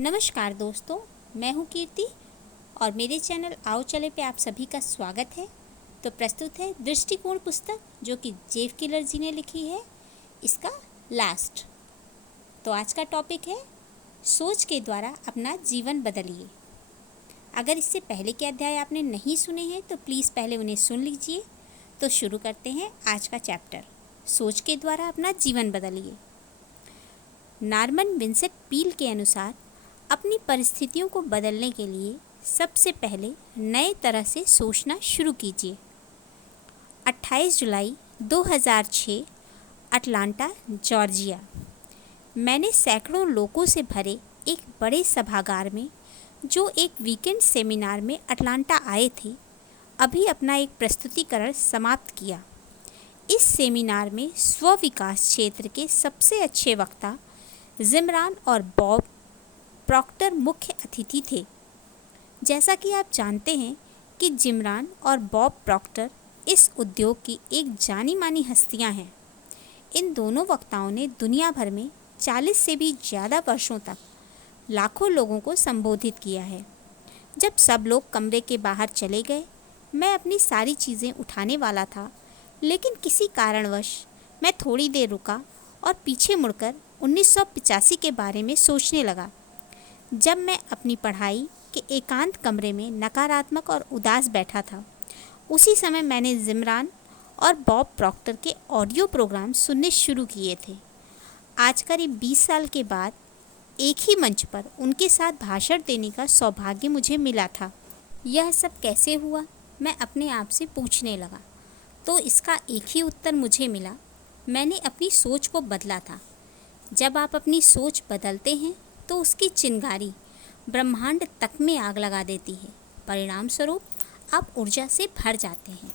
नमस्कार दोस्तों, मैं हूं कीर्ति और मेरे चैनल आओ चले पे आप सभी का स्वागत है। तो प्रस्तुत है दृष्टिकोण पुस्तक जो कि जेफ किलर जी ने लिखी है, इसका लास्ट। तो आज का टॉपिक है सोच के द्वारा अपना जीवन बदलिए। अगर इससे पहले के अध्याय आपने नहीं सुने हैं तो प्लीज़ पहले उन्हें सुन लीजिए। तो शुरू करते हैं आज का चैप्टर, सोच के द्वारा अपना जीवन बदलिए। नॉर्मन विंसेंट पील के अनुसार अपनी परिस्थितियों को बदलने के लिए सबसे पहले नए तरह से सोचना शुरू कीजिए। 28 जुलाई 2006, अटलांटा, जॉर्जिया। मैंने सैकड़ों लोगों से भरे एक बड़े सभागार में, जो एक वीकेंड सेमिनार में अटलांटा आए थे, अभी अपना एक प्रस्तुतिकरण समाप्त किया। इस सेमिनार में स्व विकास क्षेत्र के सबसे अच्छे वक्ता जिमरान और बॉब प्रॉक्टर मुख्य अतिथि थे। जैसा कि आप जानते हैं कि जिमरान और बॉब प्रॉक्टर इस उद्योग की एक जानी मानी हस्तियां हैं। इन दोनों वक्ताओं ने दुनिया भर में 40 से भी ज़्यादा वर्षों तक लाखों लोगों को संबोधित किया है। जब सब लोग कमरे के बाहर चले गए, मैं अपनी सारी चीज़ें उठाने वाला था, लेकिन किसी कारणवश मैं थोड़ी देर रुका और पीछे मुड़कर 1985 के बारे में सोचने लगा, जब मैं अपनी पढ़ाई के एकांत कमरे में नकारात्मक और उदास बैठा था। उसी समय मैंने जिमरान और बॉब प्रॉक्टर के ऑडियो प्रोग्राम सुनने शुरू किए थे। आज करीब 20 साल के बाद एक ही मंच पर उनके साथ भाषण देने का सौभाग्य मुझे मिला था। यह सब कैसे हुआ, मैं अपने आप से पूछने लगा। तो इसका एक ही उत्तर मुझे मिला, मैंने अपनी सोच को बदला था। जब आप अपनी सोच बदलते हैं तो उसकी चिंगारी ब्रह्मांड तक में आग लगा देती है। परिणाम स्वरूप आप ऊर्जा से भर जाते हैं।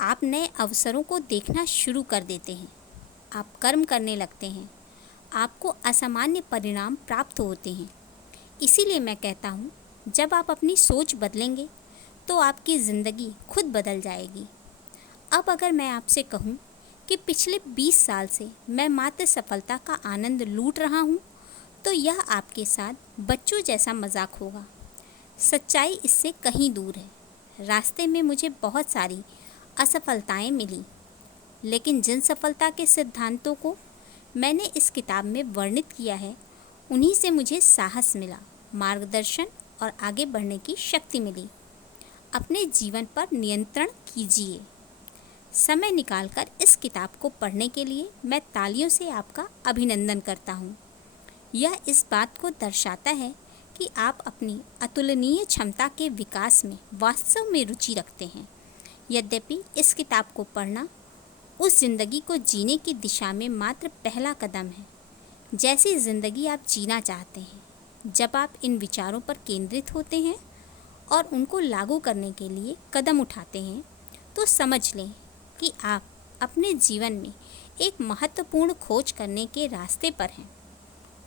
आप नए अवसरों को देखना शुरू कर देते हैं। आप कर्म करने लगते हैं। आपको असामान्य परिणाम प्राप्त होते हैं। इसीलिए मैं कहता हूँ, जब आप अपनी सोच बदलेंगे तो आपकी ज़िंदगी खुद बदल जाएगी। अब अगर मैं आपसे कहूँ कि पिछले 20 साल से मैं मात्र सफलता का आनंद लूट रहा हूँ, तो यह आपके साथ बच्चों जैसा मजाक होगा। सच्चाई इससे कहीं दूर है। रास्ते में मुझे बहुत सारी असफलताएं मिली, लेकिन जिन सफलता के सिद्धांतों को मैंने इस किताब में वर्णित किया है, उन्हीं से मुझे साहस मिला, मार्गदर्शन और आगे बढ़ने की शक्ति मिली। अपने जीवन पर नियंत्रण कीजिए। समय निकालकर इस किताब को पढ़ने के लिए मैं तालियों से आपका अभिनंदन करता हूँ। यह इस बात को दर्शाता है कि आप अपनी अतुलनीय क्षमता के विकास में वास्तव में रुचि रखते हैं। यद्यपि इस किताब को पढ़ना उस ज़िंदगी को जीने की दिशा में मात्र पहला कदम है, जैसी ज़िंदगी आप जीना चाहते हैं। जब आप इन विचारों पर केंद्रित होते हैं और उनको लागू करने के लिए कदम उठाते हैं, तो समझ लें कि आप अपने जीवन में एक महत्वपूर्ण खोज करने के रास्ते पर हैं।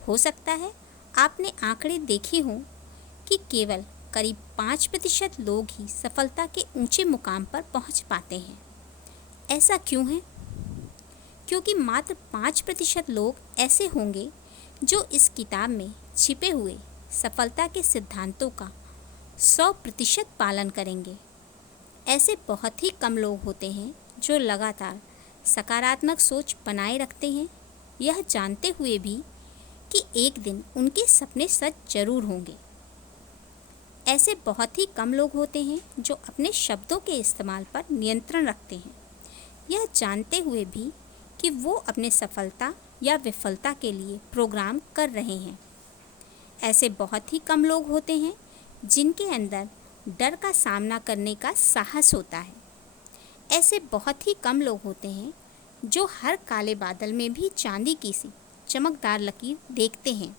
हो सकता है आपने आंकड़े देखे हों कि केवल करीब 5% लोग ही सफलता के ऊंचे मुकाम पर पहुंच पाते हैं। ऐसा क्यों है? क्योंकि मात्र 5% लोग ऐसे होंगे जो इस किताब में छिपे हुए सफलता के सिद्धांतों का 100% पालन करेंगे। ऐसे बहुत ही कम लोग होते हैं जो लगातार सकारात्मक सोच बनाए रखते हैं, यह जानते हुए भी कि एक दिन उनके सपने सच जरूर होंगे। ऐसे बहुत ही कम लोग होते हैं जो अपने शब्दों के इस्तेमाल पर नियंत्रण रखते हैं, यह जानते हुए भी कि वो अपने सफलता या विफलता के लिए प्रोग्राम कर रहे हैं। ऐसे बहुत ही कम लोग होते हैं जिनके अंदर डर का सामना करने का साहस होता है। ऐसे बहुत ही कम लोग होते हैं जो हर काले बादल में भी चांदी की सी चमकदार लकीर देखते हैं।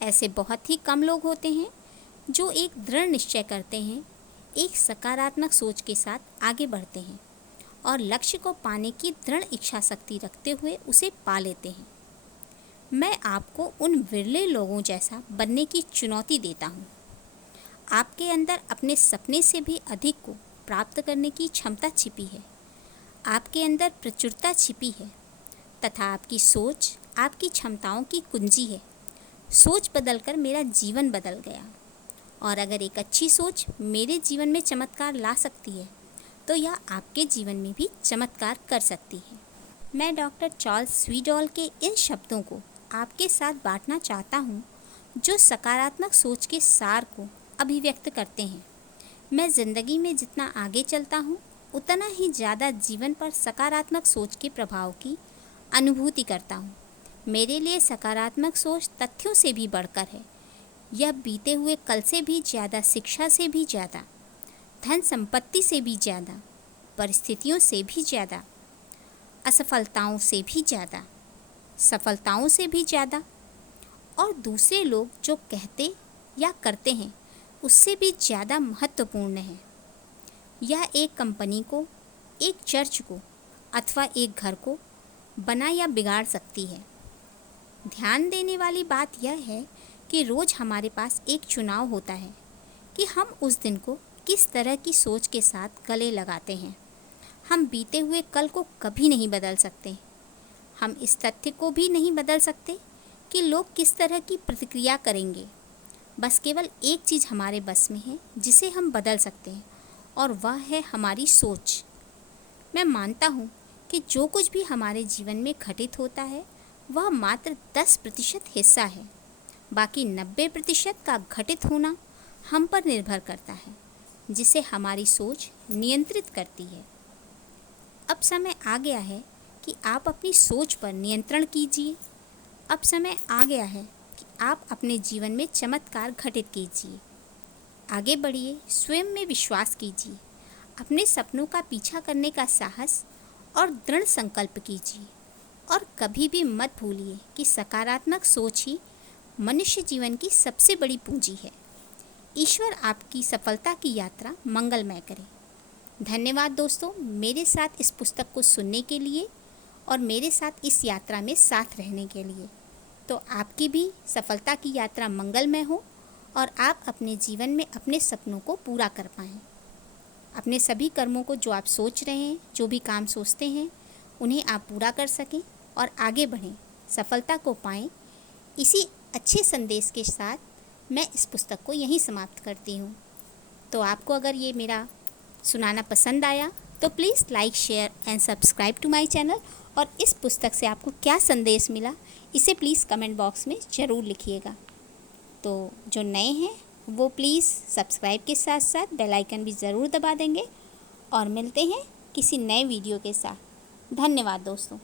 ऐसे बहुत ही कम लोग होते हैं जो एक दृढ़ निश्चय करते हैं, एक सकारात्मक सोच के साथ आगे बढ़ते हैं और लक्ष्य को पाने की दृढ़ इच्छा शक्ति रखते हुए उसे पा लेते हैं। मैं आपको उन विरले लोगों जैसा बनने की चुनौती देता हूँ। आपके अंदर अपने सपने से भी अधिक को प्राप्त करने की क्षमता छिपी है। आपके अंदर प्रचुरता छिपी है तथा आपकी सोच आपकी क्षमताओं की कुंजी है। सोच बदलकर मेरा जीवन बदल गया। और अगर एक अच्छी सोच मेरे जीवन में चमत्कार ला सकती है तो यह आपके जीवन में भी चमत्कार कर सकती है। मैं डॉक्टर चार्ल्स स्वीडॉल के इन शब्दों को आपके साथ बांटना चाहता हूँ जो सकारात्मक सोच के सार को अभिव्यक्त करते हैं। मैं ज़िंदगी में जितना आगे चलता हूँ उतना ही ज़्यादा जीवन पर सकारात्मक सोच के प्रभाव की अनुभूति करता हूँ। मेरे लिए सकारात्मक सोच तथ्यों से भी बढ़कर है। यह बीते हुए कल से भी ज़्यादा, शिक्षा से भी ज़्यादा, धन संपत्ति से भी ज़्यादा, परिस्थितियों से भी ज़्यादा, असफलताओं से भी ज़्यादा, सफलताओं से भी ज़्यादा और दूसरे लोग जो कहते या करते हैं उससे भी ज़्यादा महत्वपूर्ण है। यह एक कंपनी को, एक चर्च को अथवा एक घर को बना या बिगाड़ सकती है। ध्यान देने वाली बात यह है कि रोज़ हमारे पास एक चुनाव होता है कि हम उस दिन को किस तरह की सोच के साथ गले लगाते हैं। हम बीते हुए कल को कभी नहीं बदल सकते। हम इस तथ्य को भी नहीं बदल सकते कि लोग किस तरह की प्रतिक्रिया करेंगे। बस केवल एक चीज़ हमारे बस में है जिसे हम बदल सकते हैं और वह है हमारी सोच। मैं मानता हूँ कि जो कुछ भी हमारे जीवन में घटित होता है वह मात्र 10% हिस्सा है। बाकी 90% का घटित होना हम पर निर्भर करता है, जिसे हमारी सोच नियंत्रित करती है। अब समय आ गया है कि आप अपनी सोच पर नियंत्रण कीजिए। अब समय आ गया है कि आप अपने जीवन में चमत्कार घटित कीजिए। आगे बढ़िए, स्वयं में विश्वास कीजिए, अपने सपनों का पीछा करने का साहस और दृढ़ संकल्प कीजिए। और कभी भी मत भूलिए कि सकारात्मक सोच ही मनुष्य जीवन की सबसे बड़ी पूंजी है। ईश्वर आपकी सफलता की यात्रा मंगलमय करे। धन्यवाद दोस्तों, मेरे साथ इस पुस्तक को सुनने के लिए और मेरे साथ इस यात्रा में साथ रहने के लिए। तो आपकी भी सफलता की यात्रा मंगलमय हो और आप अपने जीवन में अपने सपनों को पूरा कर पाएँ। अपने सभी कर्मों को, जो आप सोच रहे हैं, जो भी काम सोचते हैं, उन्हें आप पूरा कर सकें और आगे बढ़ें, सफलता को पाएँ। इसी अच्छे संदेश के साथ मैं इस पुस्तक को यहीं समाप्त करती हूँ। तो आपको अगर ये मेरा सुनाना पसंद आया तो please like, share and subscribe to my channel. और इस पुस्तक से आपको क्या संदेश मिला इसे प्लीज़ कमेंट बॉक्स में ज़रूर लिखिएगा। तो जो नए हैं वो प्लीज़ सब्सक्राइब के साथ साथ बेल आइकन भी ज़रूर दबा देंगे। और मिलते हैं किसी नए वीडियो के साथ। धन्यवाद दोस्तों।